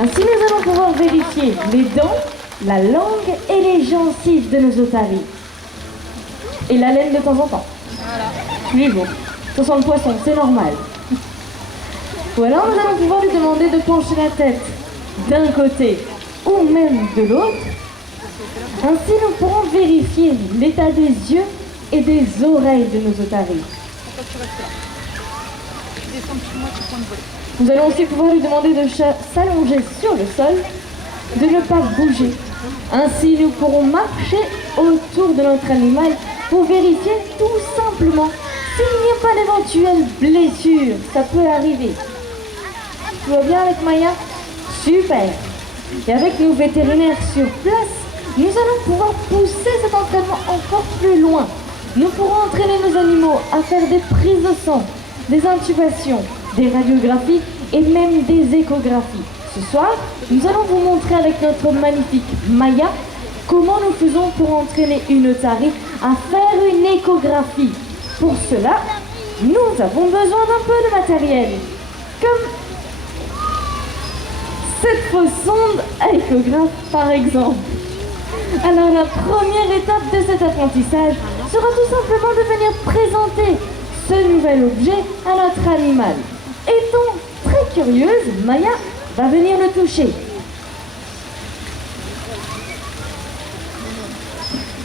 Ainsi, nous allons pouvoir vérifier les dents, la langue et les gencives de nos otaries. Et la laine de temps en temps. Tous les jours. Ça sent le poisson, c'est normal. Ou alors, nous allons pouvoir lui demander de pencher la tête d'un côté ou même de l'autre. Ainsi, nous pourrons vérifier l'état des yeux et des oreilles de nos otaries. Nous allons aussi pouvoir lui demander de s'allonger sur le sol, de ne pas bouger. Ainsi, nous pourrons marcher autour de notre animal pour vérifier tout simplement s'il n'y a pas d'éventuelles blessures. Ça peut arriver. Tout va bien avec Maya? Super! Et avec nos vétérinaires sur place, nous allons pouvoir pousser cet entraînement encore plus loin. Nous pourrons entraîner nos animaux à faire des prises de sang, des intubations, des radiographies et même des échographies. Ce soir, nous allons vous montrer avec notre magnifique Maya comment nous faisons pour entraîner une otarie à faire une échographie. Pour cela, nous avons besoin d'un peu de matériel, comme cette fausse sonde à échographe par exemple. Alors la première étape de cet apprentissage sera tout simplement de venir présenter ce nouvel objet à notre animal. Étant très curieuse, Maya va venir le toucher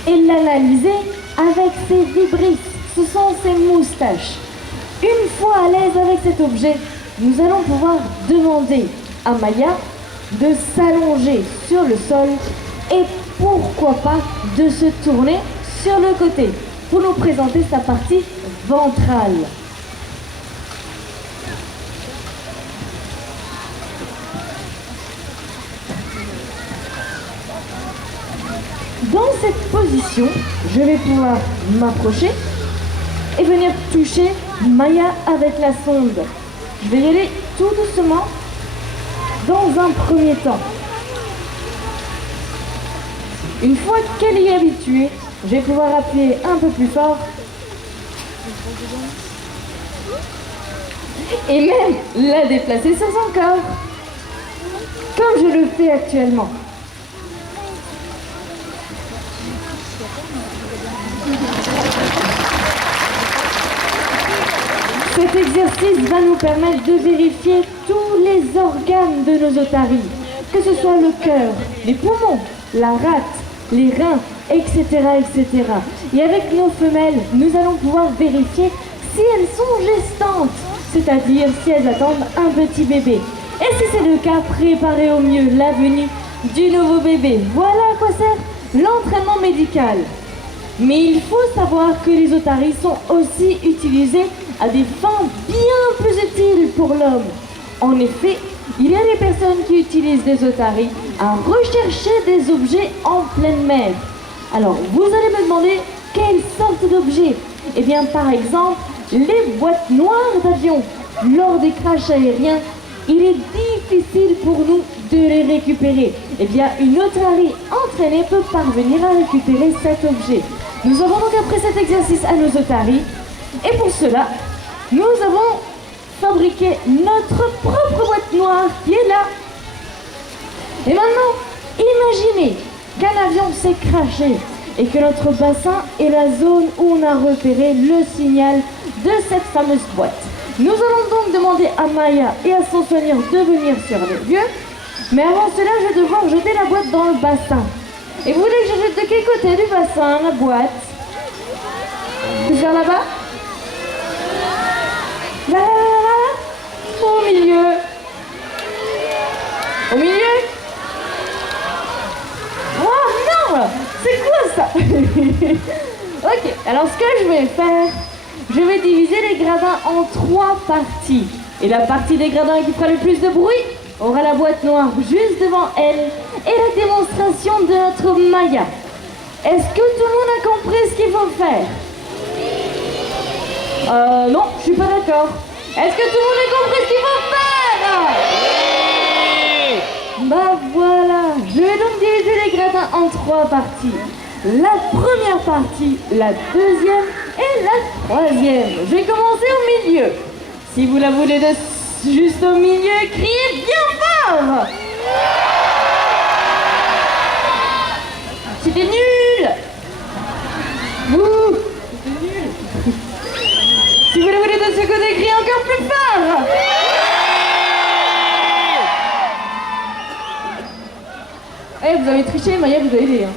et l'analyser avec ses vibrisses. Ce sont ses moustaches. Une fois à l'aise avec cet objet, nous allons pouvoir demander à Maya de s'allonger sur le sol et pourquoi pas de se tourner sur le côté pour nous présenter sa partie ventrale. Dans cette position, je vais pouvoir m'approcher et venir toucher Maya avec la sonde. Je vais y aller tout doucement dans un premier temps. Une fois qu'elle y est habituée, je vais pouvoir appuyer un peu plus fort et même la déplacer sur son corps, comme je le fais actuellement. Cet exercice va nous permettre de vérifier tous les organes de nos otaries, que ce soit le cœur, les poumons, la rate, les reins, etc., etc. Et avec nos femelles, nous allons pouvoir vérifier si elles sont gestantes, c'est-à-dire si elles attendent un petit bébé. Et si c'est le cas, préparer au mieux la venue du nouveau bébé. Voilà à quoi sert l'entraînement médical. Mais il faut savoir que les otaries sont aussi utilisées à des fins bien plus utiles pour l'homme. En effet, il y a des personnes qui utilisent des otaries à rechercher des objets en pleine mer. Alors, vous allez me demander quelle sorte d'objets? Eh bien, par exemple, les boîtes noires d'avion. Lors des crashs aériens, il est difficile pour nous de les récupérer. Eh bien, une otarie entraînée peut parvenir à récupérer cet objet. Nous avons donc appris cet exercice à nos otaries. Et pour cela, nous avons fabriqué notre propre boîte noire qui est là. Et maintenant, imaginez qu'un avion s'est crashé et que notre bassin est la zone où on a repéré le signal de cette fameuse boîte. Nous allons donc demander à Maya et à son soigneur de venir sur le lieu. Mais avant cela, je vais devoir jeter la boîte dans le bassin. Et vous voulez que je jette de quel côté du bassin la boîte? Vers là-bas? Là, là, là, là, au milieu. Au milieu? Oh non! C'est quoi ça? Ok, alors ce que je vais faire, je vais diviser les gradins en 3 parties. Et la partie des gradins qui fera le plus de bruit aura la boîte noire juste devant elle et la démonstration de notre Maya. Est-ce que tout le monde a compris ce qu'il faut faire? Non, je suis pas d'accord. Est-ce que tout le monde a compris ce qu'il faut faire? Bah voilà, je vais donc diviser les gradins en 3 parties. La première partie, la deuxième et la troisième. Je vais commencer au milieu. Si vous la voulez juste au milieu, criez bien fort. vous avez triché, Maya vous a aidé. Hein.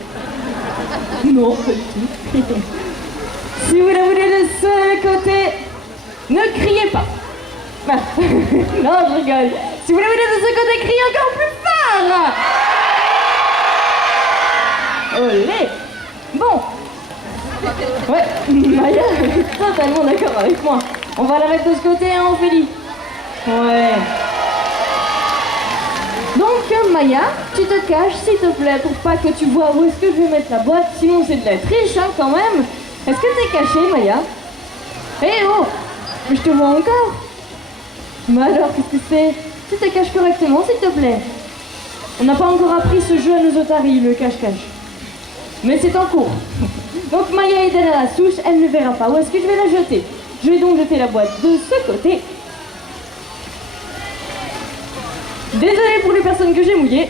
Non, pas du tout. Si vous la voulez de ce côté, ne criez pas. Ah. Non, je rigole. Si vous la voulez de ce côté, criez encore plus fort. Olé. Bon. Ouais, Maya est totalement d'accord avec moi. On va la mettre de ce côté, hein, Ophélie. Ouais. Donc, Maya, tu te caches, s'il te plaît, pour pas que tu vois où est-ce que je vais mettre la boîte, sinon c'est de la triche, hein, quand même. Est-ce que t'es cachée, Maya? Eh oh! Mais je te vois encore. Mais alors, qu'est-ce que c'est? Tu te caches correctement, s'il te plaît. On n'a pas encore appris ce jeu à nos otaries, le cache-cache. Mais c'est en cours. Donc Maya est derrière la souche, elle ne verra pas où est-ce que je vais la jeter. Je vais donc jeter la boîte de ce côté. Désolée pour les personnes que j'ai mouillées.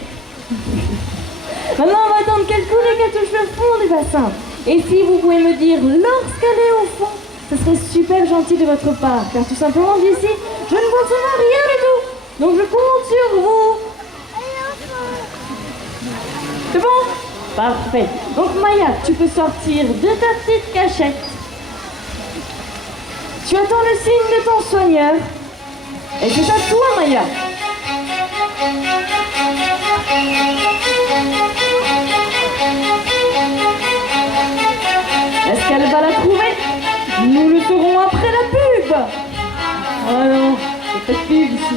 Maintenant on va attendre qu'elle coule et qu'elle touche le fond du bassin. Et si vous pouvez me dire lorsqu'elle est au fond, ce serait super gentil de votre part, car tout simplement d'ici, je ne vois seulement rien du tout. Donc je compte sur vous. C'est bon? Parfait. Donc Maya, tu peux sortir de ta petite cachette. Tu attends le signe de ton soigneur. Et c'est à toi, Maya. Est-ce qu'elle va la trouver? Nous le saurons après la pub. Oh non, c'est pas de pub ici.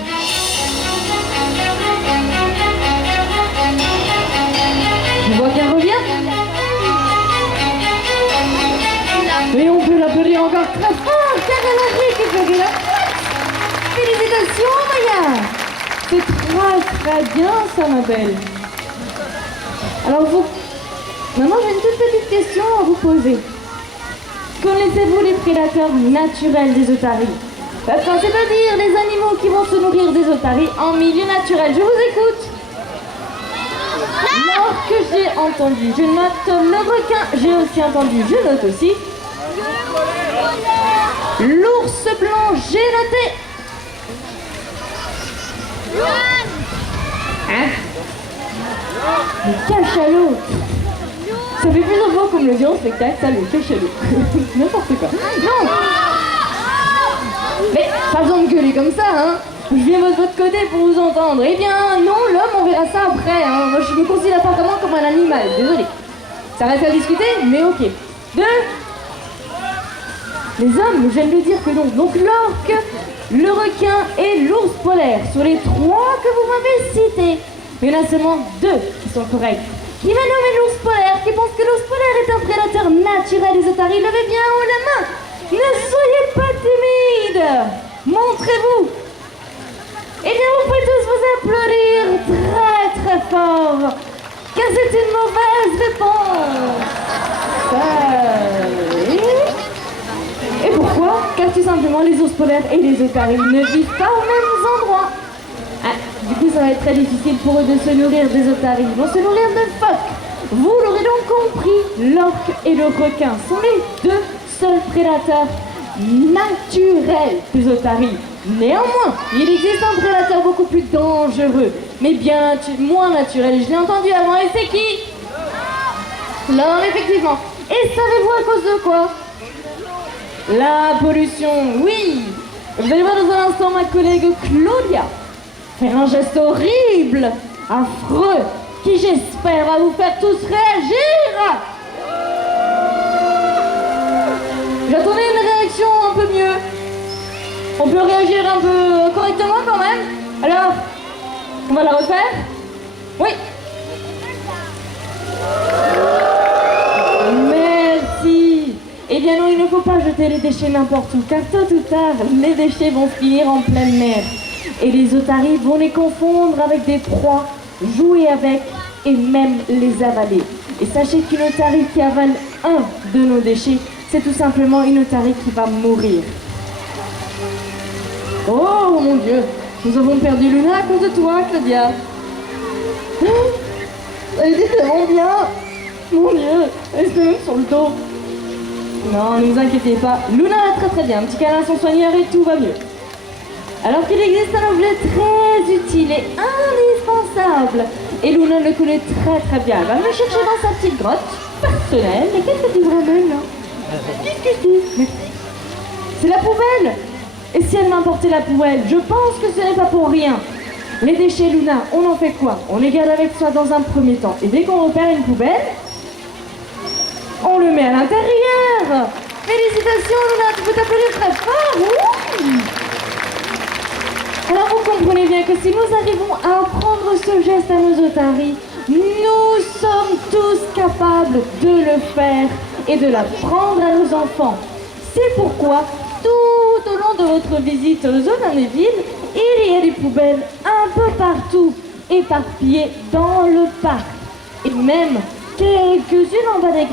Je vois qu'elle revient. Et on peut l'appeler encore très fort, car elle arrive et fait la fête. Félicitations, Maya. C'est très bien, ça, ma belle. Alors, maintenant, j'ai une toute petite question à vous poser. Connaissez-vous les prédateurs naturels des otaries? Enfin, c'est-à-dire les animaux qui vont se nourrir des otaries en milieu naturel. Je vous écoute. Alors que j'ai entendu, je note le requin, j'ai aussi entendu, je note aussi. L'ours blanc, j'ai noté. Hein? Le cachalot. Ça fait plus beau qu'on me le dit en spectacle, ça, le cachalot. N'importe quoi. Non. Mais pas besoin de gueuler comme ça, hein. Je viens de votre côté pour vous entendre. Eh bien, non, l'homme, on verra ça après. Hein. Moi, je me considère pas vraiment comme un animal, désolé. Ça reste à discuter, mais ok. Les hommes, j'aime le dire que non. Donc l'orque, le requin et l'ours polaire sont les trois que vous m'avez cités. Mais il y en a seulement deux qui sont corrects. Qui va nommer l'ours polaire, qui pense que l'ours polaire est un prédateur naturel des otaries. Levez bien haut la main. Ne soyez pas timide. Montrez-vous. Eh bien, vous pouvez tous vous applaudir très fort, car c'est une mauvaise réponse. Et pourquoi? Car tout simplement, les ours polaires et les otaries ne vivent pas aux mêmes endroits. Ah, du coup, ça va être très difficile pour eux de se nourrir des otaries. Ils vont se nourrir de phoques. Vous l'aurez donc compris, l'orque et le requin sont les deux seuls prédateurs naturels des otaries. Néanmoins, il existe un prédateur beaucoup plus dangereux, mais bien moins naturel. Je l'ai entendu avant, et c'est qui? L'homme, effectivement. Et savez-vous à cause de quoi? La pollution, oui. Vous allez voir dans un instant ma collègue Claudia faire un geste horrible, affreux, qui j'espère va vous faire tous réagir. J'attendais une réaction un peu mieux. On peut réagir un peu correctement quand même. Alors, on va la refaire? Oui. Merci. Eh bien non, il ne faut pas jeter les déchets n'importe où, car tôt ou tard, les déchets vont finir en pleine mer. Et les otaries vont les confondre avec des proies, jouer avec et même les avaler. Et sachez qu'une otarie qui avale un de nos déchets, c'est tout simplement une otarie qui va mourir. Oh mon Dieu, nous avons perdu Luna à cause de toi, Claudia. Elle était tellement bien. Mon Dieu, elle était même sur le dos. Non, ne vous inquiétez pas, Luna va très bien. Un petit câlin à son soigneur et tout va mieux. Alors qu'il existe un objet très utile et indispensable Et Luna le connaît très très bien. Elle va me chercher dans sa petite grotte personnelle. Mais qu'est-ce que tu me ramènes là? Qu'est-ce que c'est? C'est la poubelle. Et si elle m'a apporté la poubelle, je pense que ce n'est pas pour rien. Les déchets, Luna, on en fait quoi? On les garde avec soi dans un premier temps. Et dès qu'on repère une poubelle, on le met à l'intérieur. Félicitations, Luna, tu peux t'appeler très fort. Oui. Alors vous comprenez bien que si nous arrivons à apprendre ce geste à nos otaries, nous sommes tous capables de le faire et de l'apprendre à nos enfants. C'est pourquoi, tout au long de votre visite aux Otanéville, il y a des poubelles un peu partout, éparpillées dans le parc. Et même quelques-unes en bas des